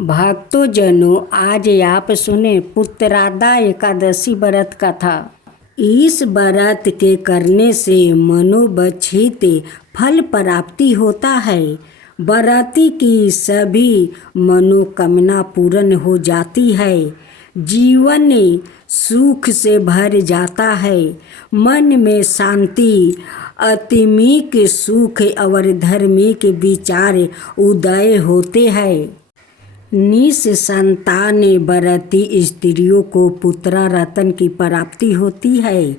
भक्तों जनों, आज आप सुने पुत्रादा एकादशी व्रत कथा। इस व्रत के करने से मनोवांछित फल प्राप्ति होता है। व्रती की सभी मनोकामना पूर्ण हो जाती है। जीवन सुख से भर जाता है। मन में शांति, आत्मिक सुख और धार्मिक विचार उदय होते हैं। निसंतान व्रती स्त्रियों को पुत्र रत्न की प्राप्ति होती है।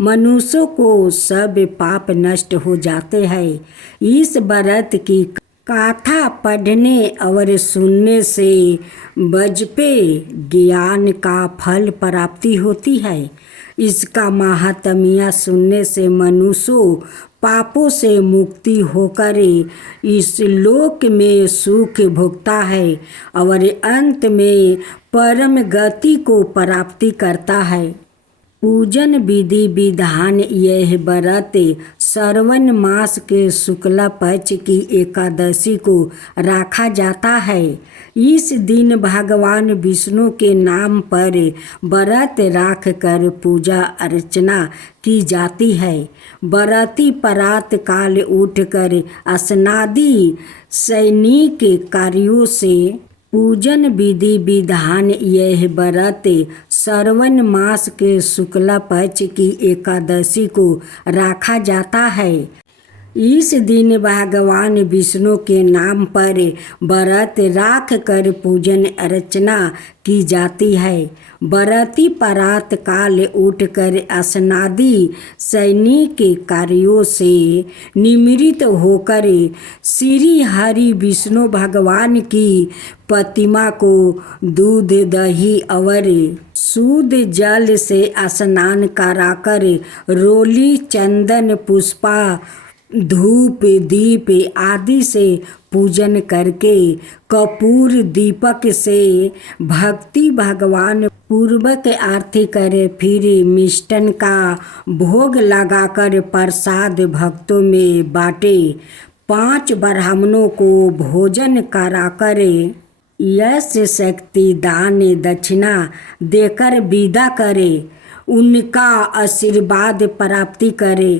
मनुष्यों को सब पाप नष्ट हो जाते हैं। इस व्रत की कथा पढ़ने और सुनने से बजपे ज्ञान का फल प्राप्ति होती है। इसका महात्म्य सुनने से मनुष्यों पापों से मुक्ति होकर इस लोक में सुख भोगता है और अंत में परम गति को प्राप्ति करता है। पूजन विधि विधान। यह व्रत श्रावण मास के शुक्ल पक्ष की एकादशी को रखा जाता है। इस दिन भगवान विष्णु के नाम पर व्रत रख कर पूजा अर्चना की जाती है। व्रती प्रातः काल उठकर स्नादि सैनिक कार्यों से पूजन विधि विधान। यह व्रत श्रावण मास के शुक्ल पक्ष की एकादशी को रखा जाता है। इस दिन भगवान विष्णु के नाम पर व्रत रख कर पूजन अर्चना की जाती है। व्रती प्रातः काल उठकर स्नादि सैनिक कार्यों से निवृत्त होकर श्री हरि विष्णु भगवान की प्रतिमा को दूध दही और शुद्ध जल से स्नान कराकर रोली चंदन पुष्पा धूप दीप आदि से पूजन करके कपूर दीपक से भक्ति भगवान पूर्वक आरती करे। फिर मिष्टन का भोग लगाकर प्रसाद भक्तों में बांटे। 5 ब्राह्मणों को भोजन कराकर यश शक्ति दान दक्षिणा देकर विदा करे, उनका आशीर्वाद प्राप्ति करे।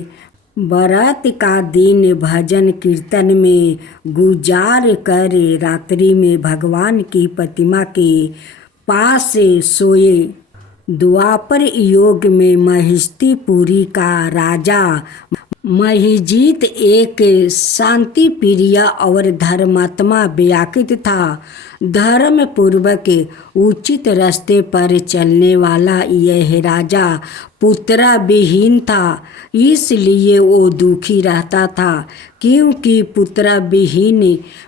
व्रत का दिन भजन कीर्तन में गुजार कर रात्रि में भगवान की प्रतिमा के पास सोए। द्वापर युग में महिषीपुरी का राजा महिजीत एक शांति प्रिय और धर्मात्मा व्याकृत था। धर्म पूर्वक उचित रास्ते पर चलने वाला यह राजा पुत्र विहीन था, इसलिए वो दुखी रहता था, क्योंकि पुत्र विहीन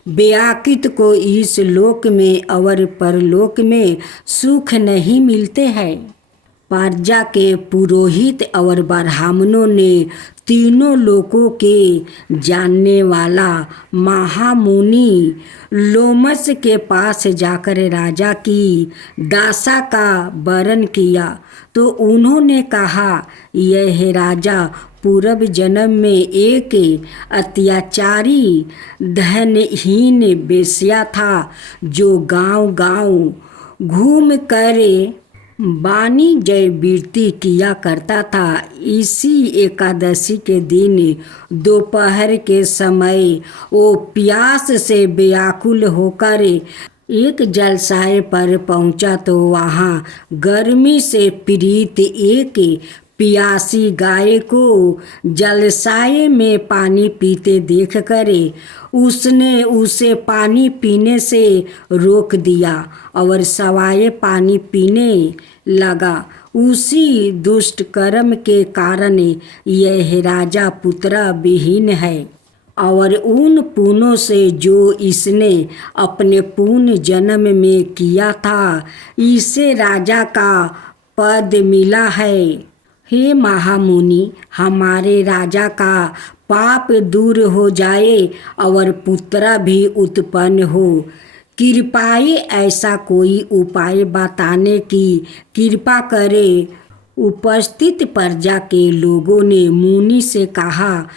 व्याकृत को इस लोक में और परलोक में सुख नहीं मिलते हैं। प्रजा के पुरोहित और ब्राह्मणों ने तीनों लोकों के जानने वाला महामुनि लोमस के पास जाकर राजा की दशा का वर्णन किया, तो उन्होंने कहा, यह राजा पूर्व जन्म में एक अत्याचारी धनहीन वेश्या था, जो गांव-गांव घूम कर वाणिज्य वृत्ति किया करता था। इसी एकादशी के दिन दोपहर के समय वो प्यास से व्याकुल होकर एक जलाशय पर पहुंचा, तो वहाँ गर्मी से पीड़ित एक प्यासी गाय को जलाशय में पानी पीते देखकर उसने उसे पानी पीने से रोक दिया और सवाए पानी पीने लगा। उसी दुष्ट कर्म के कारण यह राजा पुत्र विहीन है, और उन पुण्यों से जो इसने अपने पूर्ण जन्म में किया था, इसे राजा का पद मिला है। हे महामुनि, हमारे राजा का पाप दूर हो जाए और पुत्र भी उत्पन्न हो। कृपाए ऐसा कोई उपाय बताने की कृपा करे। उपस्थित प्रजा के लोगों ने मुनि से कहा,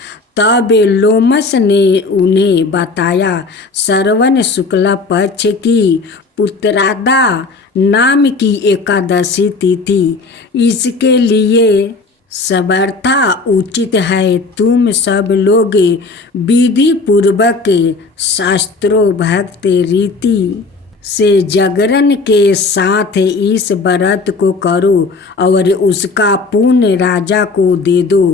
तब लोमस ने उन्हें बताया श्रवण शुक्ल पक्ष की पुत्रादा नाम की एकादशी तिथि इसके लिए सर्वथा उचित है। तुम सब लोग विधि पूर्वक शास्त्रों भक्त रीति से जागरण के साथ इस व्रत को करो और उसका पुण्य राजा को दे दो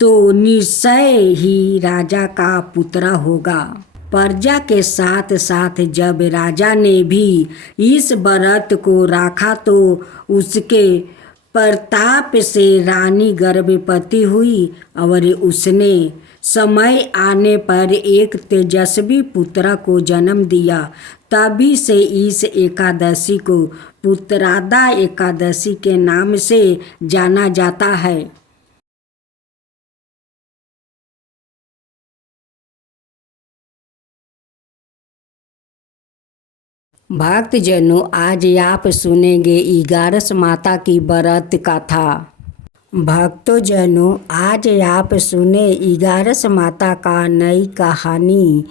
तो निश्चय ही राजा का पुत्र होगा। प्रजा के साथ साथ जब राजा ने भी इस व्रत को रखा तो उसके प्रताप से रानी गर्भवती हुई और उसने समय आने पर एक तेजस्वी पुत्र को जन्म दिया। तभी से इस एकादशी को पुत्रादा एकादशी के नाम से जाना जाता है। भक्तजनों, आज आप सुनेंगे 11 माता की व्रत कथा। भक्तजनों, आज आप सुने 11 माता का नई कहानी।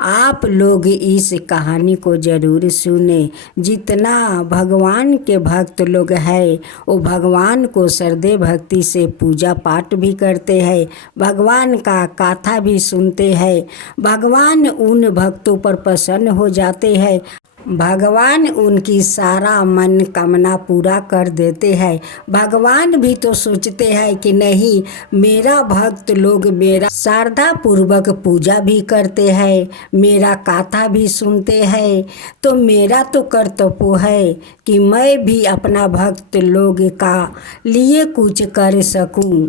आप लोग इस कहानी को ज़रूर सुने। जितना भगवान के भक्त लोग हैं वो भगवान को श्रद्धे भक्ति से पूजा पाठ भी करते हैं, भगवान का कथा भी सुनते हैं। भगवान उन भक्तों पर प्रसन्न हो जाते हैं, भगवान उनकी सारा मन कामना पूरा कर देते हैं। भगवान भी तो सोचते हैं कि नहीं, मेरा भक्त लोग मेरा श्रद्धा पूर्वक पूजा भी करते हैं, मेरा कथा भी सुनते हैं, तो मेरा तो कर्तव्य है कि मैं भी अपना भक्त लोग का लिए कुछ कर सकूं।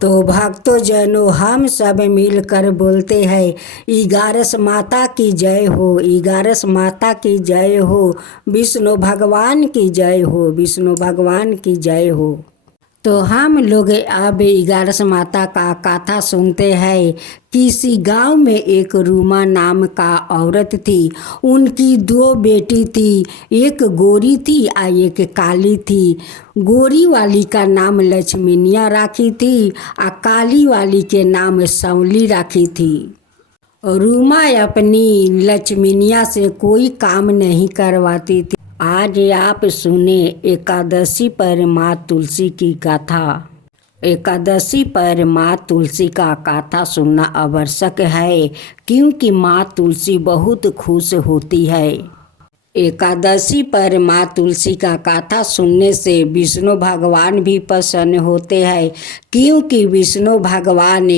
तो भक्तजनों, हम सब मिलकर बोलते हैं 11 माता की जय हो, 11 माता की जय हो, विष्णु भगवान की जय हो, विष्णु भगवान की जय हो। तो हम लोग अब 11 माता का कथा सुनते हैं। किसी गांव में एक रूमा नाम का औरत थी। उनकी 2 बेटी थी, एक गोरी थी और एक काली थी। गोरी वाली का नाम लक्ष्मीनिया रखी थी और काली वाली के नाम सौली रखी थी। रूमा अपनी लक्ष्मीनिया से कोई काम नहीं करवाती थी। आज आप सुने एकादशी पर माँ तुलसी की कथा। एकादशी पर माँ तुलसी का कथा सुनना आवश्यक है क्योंकि माँ तुलसी बहुत खुश होती है। एकादशी पर माँ तुलसी का कथा सुनने से विष्णु भगवान भी प्रसन्न होते हैं क्योंकि विष्णु भगवान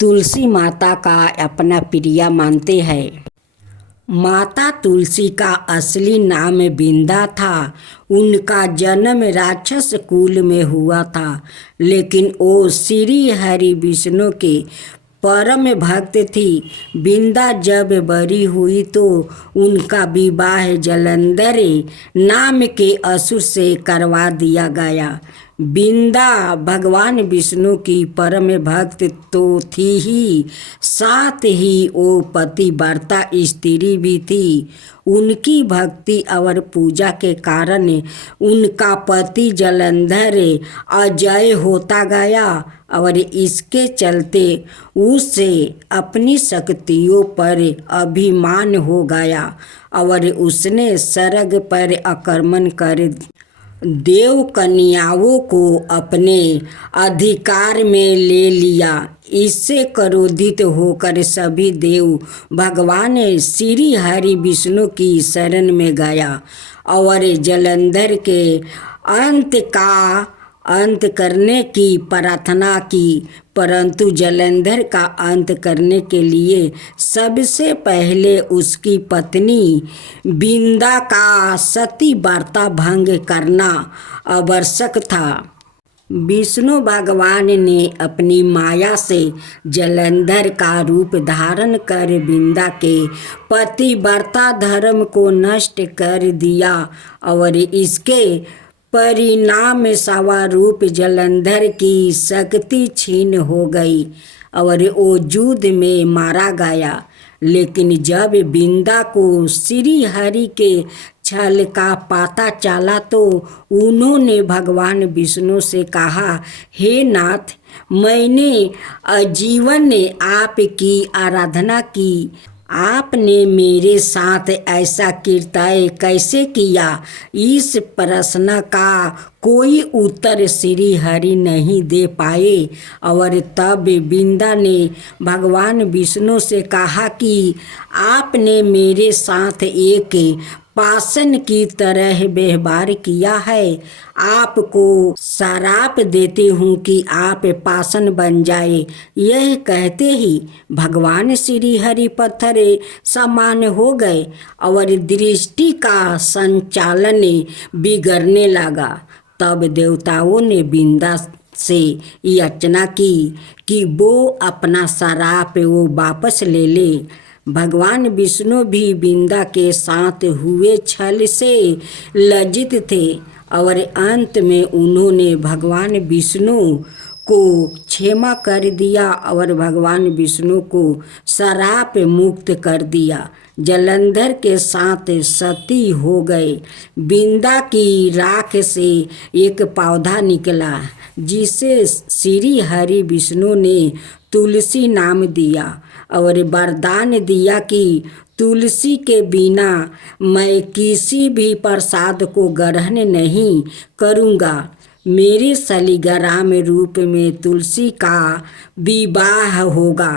तुलसी माता का अपना प्रिय मानते हैं। माता तुलसी का असली नाम बिंदा था। उनका जन्म राक्षस कुल में हुआ था, लेकिन वो श्री हरि विष्णु के परम भक्त थी। बिंदा जब बड़ी हुई तो उनका विवाह जलंधर नाम के असुर से करवा दिया गया। बिंदा भगवान विष्णु की परम भक्त तो थी ही, साथ ही वो पतिव्रता स्त्री भी थी। उनकी भक्ति और पूजा के कारण उनका पति जलंधर अजय होता गया और इसके चलते उसे अपनी शक्तियों पर अभिमान हो गया और उसने स्वर्ग पर आक्रमण कर देव कन्याओं को अपने अधिकार में ले लिया। इससे क्रोधित होकर सभी देव भगवान श्री हरि विष्णु की शरण में गया और जलंधर के अंत करने की प्रार्थना की, परंतु जलंधर का अंत करने के लिए सबसे पहले उसकी पत्नी बिंदा का सती व्रत भंग करना आवश्यक था। विष्णु भगवान ने अपनी माया से जलंधर का रूप धारण कर बिंदा के पतिव्रता धर्म को नष्ट कर दिया और इसके परिणाम स्वरूप जलंधर की शक्ति छीन हो गई और वो युद्ध में मारा गया। लेकिन जब बिंदा को श्री हरि के छल का पता चला तो उन्होंने भगवान विष्णु से कहा, हे नाथ, मैंने आजीवन आपकी आराधना की, आपने मेरे साथ ऐसा कृत्य कैसे किया? इस प्रश्न का कोई उत्तर श्री हरि नहीं दे पाए। और तब बिंदा ने भगवान विष्णु से कहा कि आपने मेरे साथ एक पाषाण की तरह व्यवहार किया है। आपको श्राप देती हूँ कि आप पाषाण बन जाए। यह कहते ही भगवान श्री हरि पत्थर समान हो गए और दृष्टि का संचालन बिगड़ने लगा। तब देवताओं ने बिंदा से याचना की कि वो अपना श्राप वो वापस ले ले। भगवान विष्णु भी बिंदा के साथ हुए छल से लज्जित थे और अंत में उन्होंने भगवान विष्णु को क्षमा कर दिया और भगवान विष्णु को श्राप मुक्त कर दिया। जलंधर के साथ सती हो गए। बिंदा की राख से एक पौधा निकला जिसे श्री हरि विष्णु ने तुलसी नाम दिया और वरदान दिया कि तुलसी के बिना मैं किसी भी प्रसाद को ग्रहण नहीं करूँगा। मेरे शालिग्राम रूप में तुलसी का विवाह होगा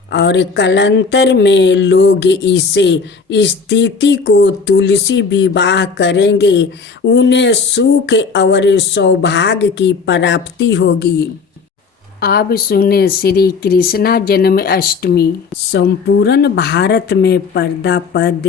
और कालांतर में लोग इसे स्थिति को तुलसी विवाह करेंगे। उन्हें सुख और सौभाग्य की प्राप्ति होगी। अब सुने श्री कृष्णा जन्माष्टमी। संपूर्ण भारत में पर्दापद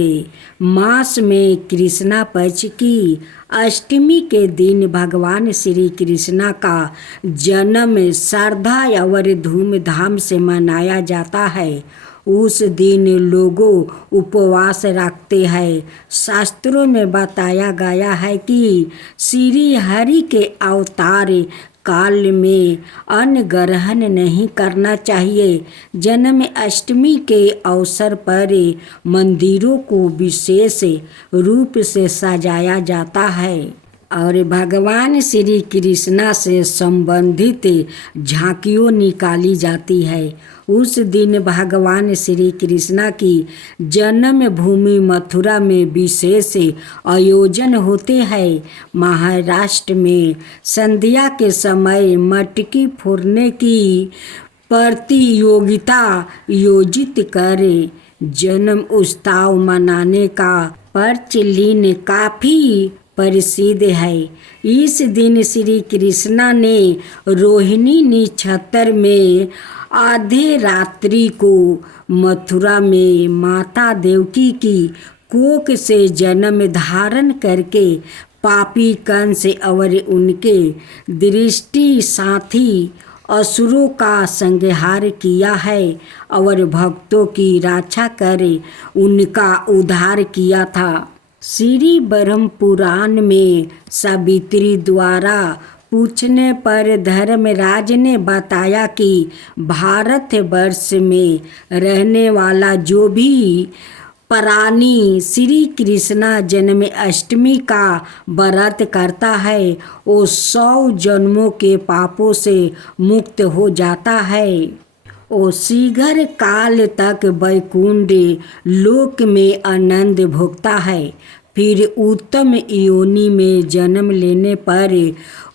मास में कृष्णा पक्ष की अष्टमी के दिन भगवान श्री कृष्णा का जन्म श्रद्धा और धूमधाम से मनाया जाता है। उस दिन लोगों उपवास रखते हैं। शास्त्रों में बताया गया है कि श्री हरि के अवतार काल में अन्न ग्रहण नहीं करना चाहिए। जन्माष्टमी के अवसर पर मंदिरों को विशेष रूप से सजाया जाता है और भगवान श्री कृष्णा से संबंधित झांकियाँ निकाली जाती है। उस दिन भगवान श्री कृष्णा की जन्मभूमि मथुरा में विशेष आयोजन होते हैं। महाराष्ट्र में संध्या के समय मटकी फोड़ने की प्रतियोगिता आयोजित कर जन्म उत्सव मनाने का प्रचलन काफ़ी प्रसिद्ध है। इस दिन श्री कृष्णा ने रोहिणी नक्षत्र में आधे रात्रि को मथुरा में माता देवकी की कोख से जन्म धारण करके पापी कंस और उनके दृष्टि साथी असुरों का संहार किया है और भक्तों की रक्षा कर उनका उद्धार किया था। श्री ब्रह्म पुराण में सावित्री द्वारा पूछने पर धर्मराज ने बताया कि भारतवर्ष में रहने वाला जो भी प्राणी श्री कृष्णा जन्माष्टमी का व्रत करता है वो 100 जन्मों के पापों से मुक्त हो जाता है। वो शीघ्र काल तक वैकुंठ लोक में आनंद भोगता है। फिर उत्तम योनि में जन्म लेने पर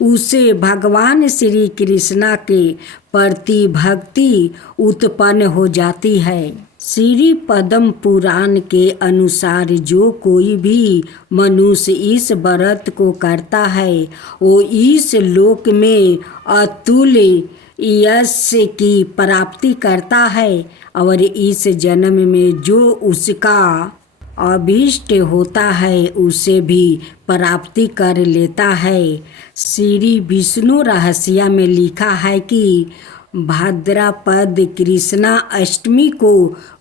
उसे भगवान श्री कृष्णा के प्रति भक्ति उत्पन्न हो जाती है। श्री पद्म पुराण के अनुसार जो कोई भी मनुष्य इस व्रत को करता है वो इस लोक में अतुल्य यश की प्राप्ति करता है और इस जन्म में जो उसका अभीष्ट होता है उसे भी प्राप्ति कर लेता है। श्री विष्णु रहस्य में लिखा है कि भाद्रपद कृष्णा अष्टमी को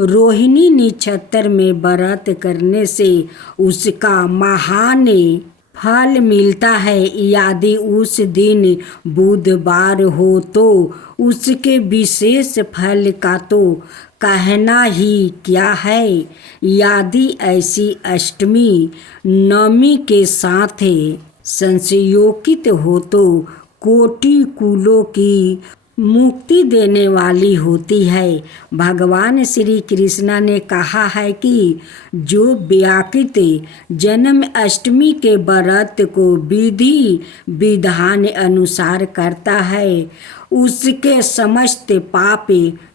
रोहिणी नक्षत्र में व्रत करने से उसका महान फल मिलता है। यदि उस दिन बुधवार हो तो उसके विशेष फल का तो कहना ही क्या है। यदि ऐसी अष्टमी नवमी के साथ संयोजित हो तो कोटि कुलों की मुक्ति देने वाली होती है। भगवान श्री कृष्ण ने कहा है कि जो व्यक्ति जन्म अष्टमी के व्रत को विधि विधान अनुसार करता है उसके समस्त पाप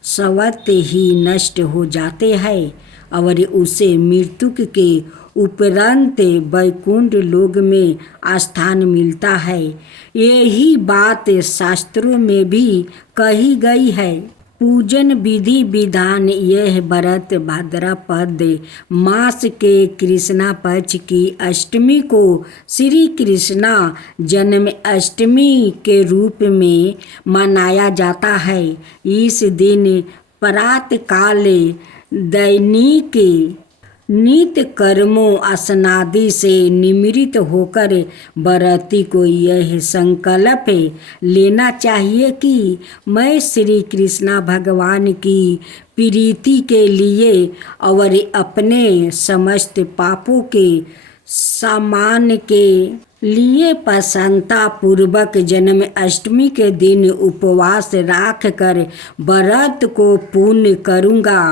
स्वतः ही नष्ट हो जाते हैं और उसे मृत्यु के उपरांत वैकुंठ लोक में स्थान मिलता है। यही बात शास्त्रों में भी कही गई है। पूजन विधि विधान। यह व्रत भाद्रपद मास के कृष्णा पक्ष की अष्टमी को श्री कृष्णा जन्म अष्टमी के रूप में मनाया जाता है। इस दिन प्रातः काल दैनिक नित्य कर्मों स्नादि से निवृत्त होकर व्रती को यह संकल्प लेना चाहिए कि मैं श्री कृष्ण भगवान की प्रीति के लिए और अपने समस्त पापों के सम्मान के लिए प्रसन्नता पूर्वक जन्म अष्टमी के दिन उपवास रख कर व्रत को पूर्ण करूँगा।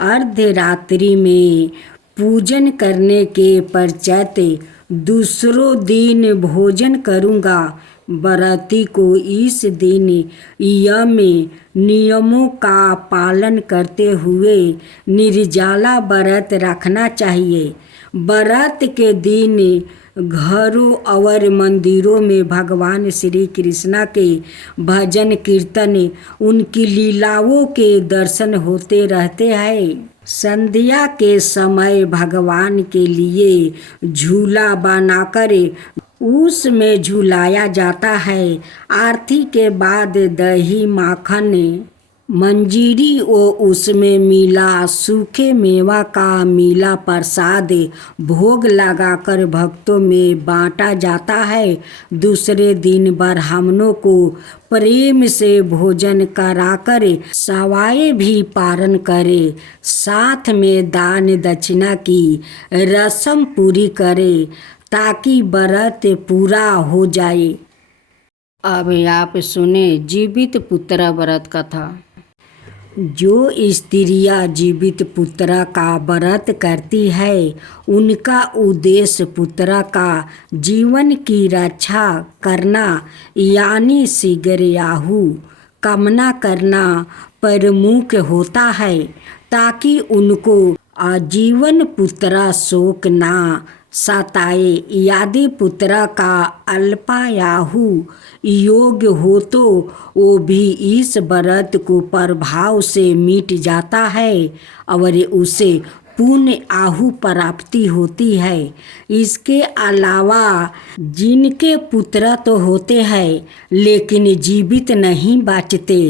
अर्धरात्रि में पूजन करने के पश्चात दूसरों दिन भोजन करूँगा। व्रती को इस दिन यम नियमों का पालन करते हुए निर्जला व्रत रखना चाहिए। व्रत के दिन घरों और मंदिरों में भगवान श्री कृष्ण के भजन कीर्तन उनकी लीलाओं के दर्शन होते रहते हैं। संध्या के समय भगवान के लिए झूला बनाकर उसमें झुलाया जाता है। आरती के बाद दही माखन मंजीरी और उसमें मिला सूखे मेवा का मिला प्रसाद भोग लगाकर भक्तों में बांटा जाता है। दूसरे दिन ब्राह्मणों को प्रेम से भोजन कराकर सवाए भी पारण करे, साथ में दान दक्षिणा की रस्म पूरी करे ताकि व्रत पूरा हो जाए। अब आप सुने जीवित पुत्र व्रत कथा। जो स्त्रियां जीवित पुत्र का व्रत करती है उनका उद्देश्य पुत्र का जीवन की रक्षा करना यानी शीघ्रायु कामना करना प्रमुख होता है ताकि उनको आजीवन पुत्र शोक ना सताए। यदि पुत्र का अल्पायु योग हो तो वो भी इस व्रत को प्रभाव से मिट जाता है और उसे पुण्य आहु प्राप्ति होती है। इसके अलावा जिनके पुत्र तो होते हैं लेकिन जीवित नहीं बचते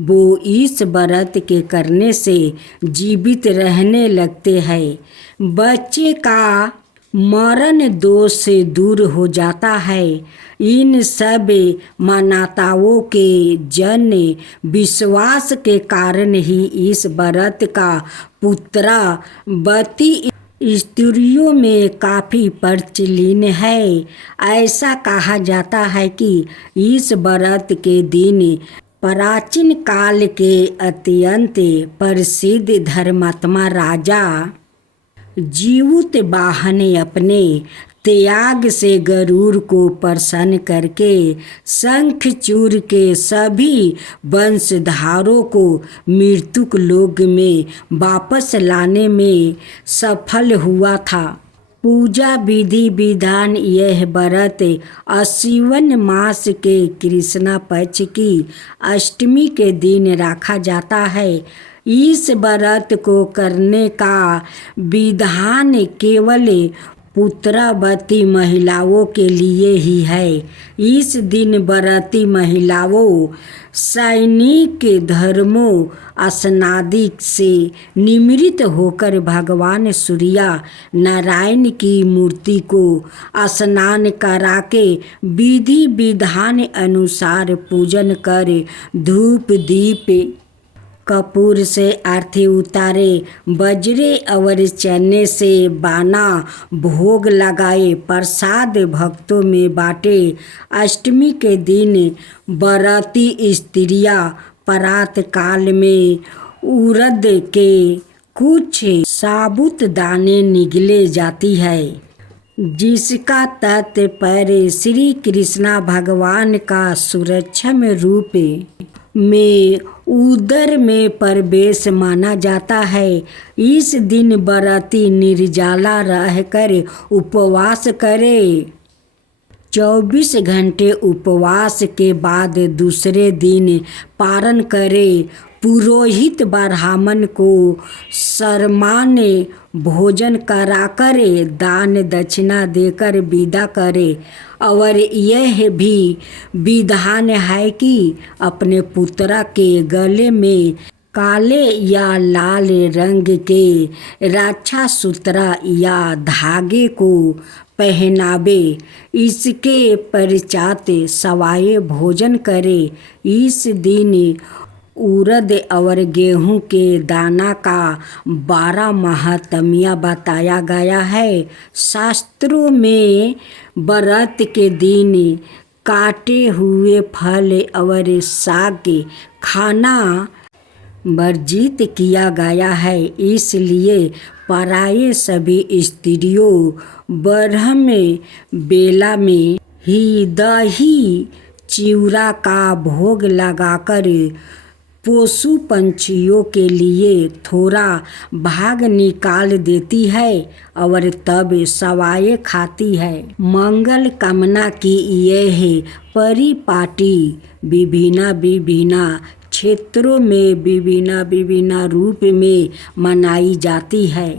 वो इस व्रत के करने से जीवित रहने लगते हैं। बच्चे का मरण दोष से दूर हो जाता है। इन सब मान्यताओं के जन विश्वास के कारण ही इस व्रत का पुत्रवती स्त्रियों में काफ़ी प्रचलन है। ऐसा कहा जाता है कि इस व्रत के दिन प्राचीन काल के अत्यंत प्रसिद्ध धर्मात्मा राजा जीवुतवाहन ने अपने त्याग से गरुड़ को प्रसन्न करके शंखचूड़ के सभी वंशधारों को मृत्युक लोक में वापस लाने में सफल हुआ था। पूजा विधि विधान। यह व्रत आश्विन मास के कृष्ण पक्ष की अष्टमी के दिन रखा जाता है। इस व्रत को करने का विधान केवल पुत्रवती महिलाओं के लिए ही है। इस दिन व्रती महिलाओं सैनिक धर्मों स्नादि से निमृत होकर भगवान सूर्य नारायण की मूर्ति को स्नान करा के विधि विधान अनुसार पूजन कर धूप दीप कपूर से आरती उतारे, बजरे और चने से बाना भोग लगाए, प्रसाद भक्तों में बांटे। अष्टमी के दिन व्रती स्त्रियां प्रातः काल में उड़द के कुछ साबुत दाने निगले जाती है, जिसका तात्पर्य श्री कृष्णा भगवान का सूक्ष्म रूप में उदर में प्रवेश माना जाता है। इस दिन व्रती निर्जला रहकर उपवास करे। 24 घंटे उपवास के बाद दूसरे दिन पारण करे। पुरोहित ब्राह्मण को सामान्य भोजन कराकर दान दक्षिणा देकर विदा करे। और यह भी विधान है कि अपने पुत्र के गले में काले या लाल रंग के रक्षा सूत्र या धागे को पहनावे। इसके पश्चात सवाए भोजन करे। इस दिन उड़द और गेहूं के दाना का 12 महात्म्य बताया गया है। शास्त्रों में व्रत के दिन काटे हुए फल और साग खाना वर्जित किया गया है। इसलिए प्राय सभी स्त्रियों ब्रह्म बेला में ही दही चिवड़ा का भोग लगाकर पशु पंछियों के लिए थोड़ा भाग निकाल देती है और तब सवाए खाती है। मंगल कामना की यह परिपाटी विभिन्न क्षेत्रों में विभिन्न रूप में मनाई जाती है।